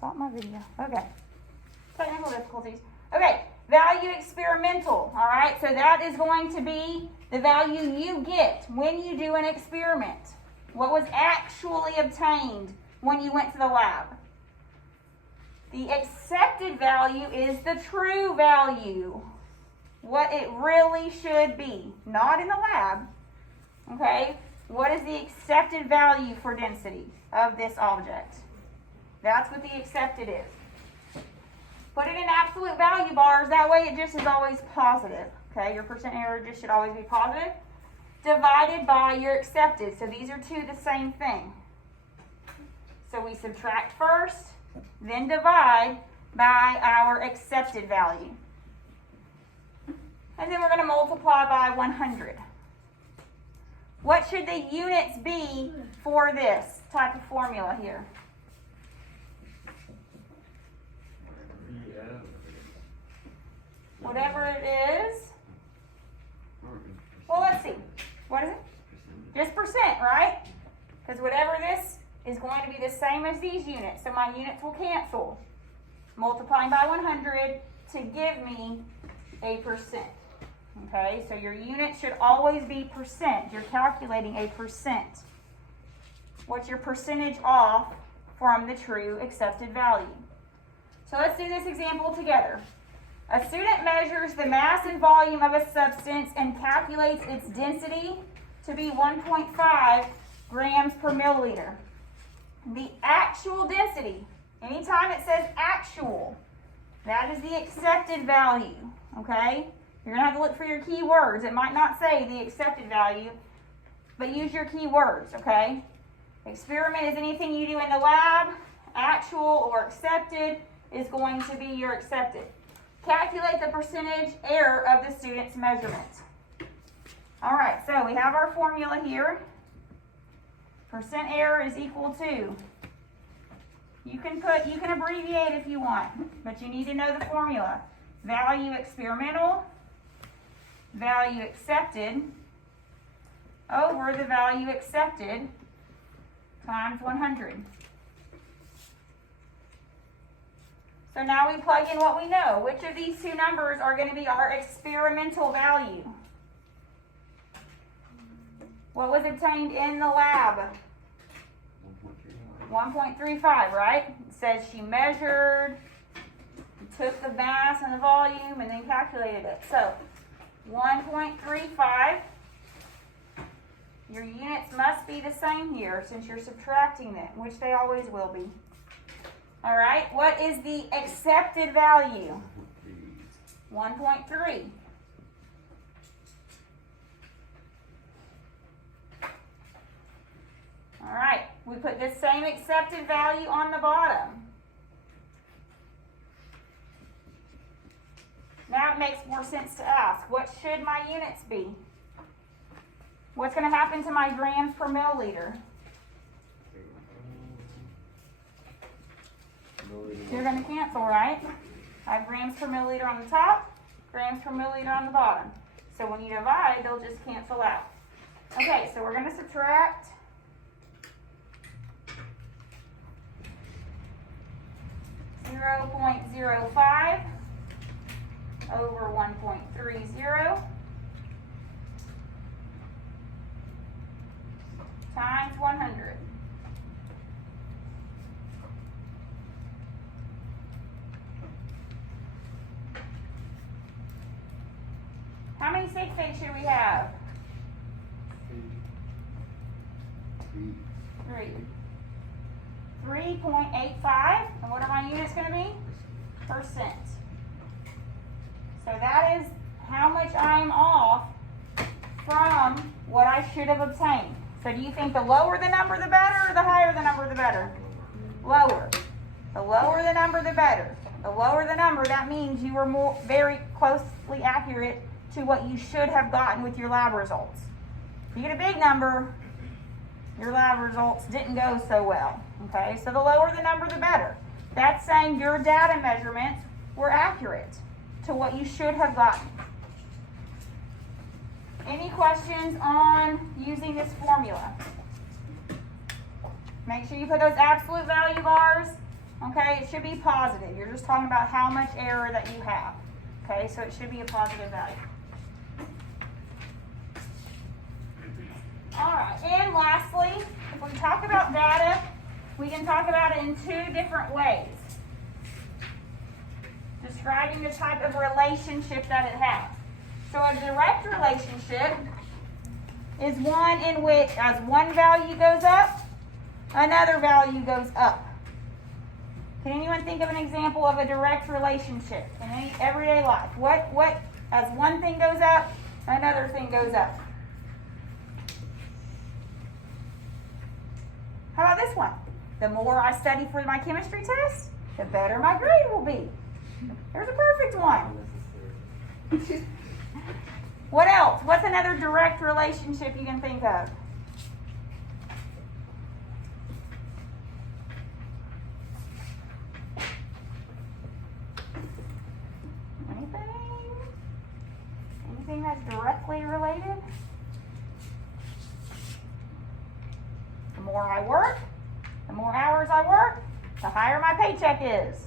stop my video. Okay. Technical difficulties. Okay, value experimental. All right, so that is going to be the value you get when you do an experiment. What was actually obtained when you went to the lab. The accepted value is the true value. What it really should be. Not in the lab. Okay? What is the accepted value for density of this object? That's what the accepted is. Put it in absolute value bars. That way it just is always positive. Okay? Your percent error just should always be positive. Divided by your accepted. So these are two the same thing. So we subtract first, then divide by our accepted value. And then we're going to multiply by 100. What should the units be for this type of formula here? Whatever it is. Well, let's see. What is it? Just percent, right? Because whatever this is going to be the same as these units. So my units will cancel. Multiplying by 100 to give me a percent. Okay, so your unit should always be percent. You're calculating a percent. What's your percentage off from the true accepted value? So let's do this example together. A student measures the mass and volume of a substance and calculates its density to be 1.5 grams per milliliter. The actual density, anytime it says actual, that is the accepted value, okay? You're going to have to look for your key words. It might not say the accepted value, but use your key words, okay? Experiment is anything you do in the lab. Actual or accepted is going to be your accepted. Calculate the percentage error of the student's measurement. All right, so we have our formula here. Percent error is equal to, you can abbreviate if you want, but you need to know the formula. Value experimental, value accepted, over the value accepted, times 100. So now we plug in what we know. Which of these two numbers are going to be our experimental value? What was obtained in the lab? 1.35, right? It says she measured, took the mass and the volume, and then calculated it. So 1.35. Your units must be the same here since you're subtracting them, which they always will be. All right, what is the accepted value? 1.3. All right, we put this same accepted value on the bottom. Now it makes more sense to ask, what should my units be? What's going to happen to my grams per milliliter? You're going to cancel, right? I have grams per milliliter on the top, grams per milliliter on the bottom. So when you divide, they'll just cancel out. Okay, so we're going to subtract 0.05 over 1.30 times 100. How many sig figs should we have? 3. 3.85. And what are my units going to be? Percent. So that is how much I am off from what I should have obtained. So do you think the lower the number the better, or the higher the number the better? Lower. The lower the number the better. The lower the number, that means you were very closely accurate to what you should have gotten with your lab results. If you get a big number, your lab results didn't go so well. Okay, so the lower the number the better. That's saying your data measurements were accurate to what you should have gotten. Any questions on using this formula? Make sure you put those absolute value bars Okay, it should be positive. You're just talking about how much error that you have. Okay, so it should be a positive value. Alright, and lastly, if we talk about data, we can talk about it in two different ways. Describing the type of relationship that it has. So a direct relationship is one in which, as one value goes up, another value goes up. Can anyone think of an example of a direct relationship in any everyday life? What, as one thing goes up, another thing goes up? How about this one? The more I study for my chemistry test, the better my grade will be. There's a perfect one. What else? What's another direct relationship you can think of? Anything that's directly related? The more I work, the more hours I work, the higher my paycheck is.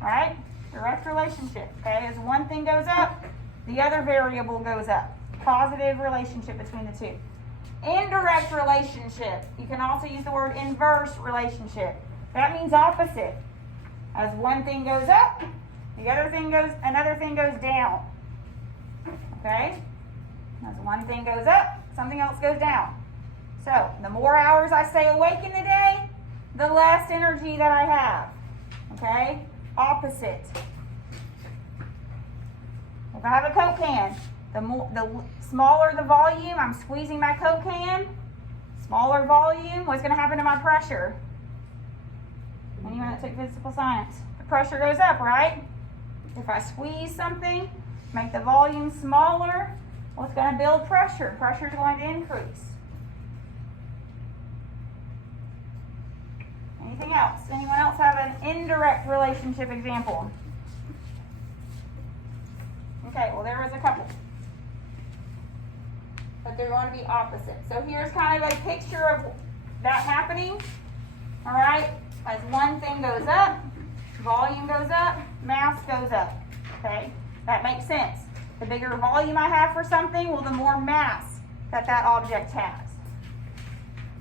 Alright? Direct relationship. Okay? As one thing goes up, the other variable goes up. Positive relationship between the two. Indirect relationship. You can also use the word inverse relationship. That means opposite. As one thing goes up, another thing goes down. Okay? As one thing goes up, something else goes down. So, the more hours I stay awake in the day, the less energy that I have. Okay? Opposite. If I have a Coke can, the smaller the volume, I'm squeezing my Coke can, smaller volume, what's going to happen to my pressure? Anyone that took physical science? The pressure goes up, right? If I squeeze something, make the volume smaller, what's going to build pressure? Pressure is going to increase. Anything else? Anyone else have an indirect relationship example? Okay, well there was a couple. But they're going to be opposite. So here's kind of a picture of that happening. Alright, as one thing goes up, volume goes up, mass goes up. Okay, that makes sense. The bigger volume I have for something, well the more mass that object has.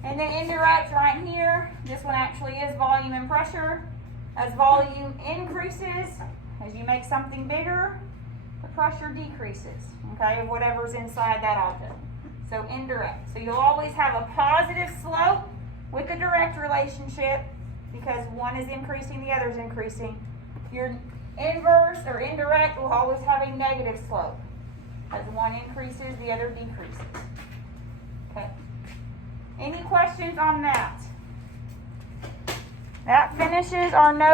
And then indirect right here, this one actually is volume and pressure. As volume increases, as you make something bigger, the pressure decreases, okay, of whatever's inside that object. So indirect. So you'll always have a positive slope with the direct relationship because one is increasing, the other is increasing. Your inverse or indirect will always have a negative slope. As one increases, the other decreases. Okay. Any questions on that? That finishes our note.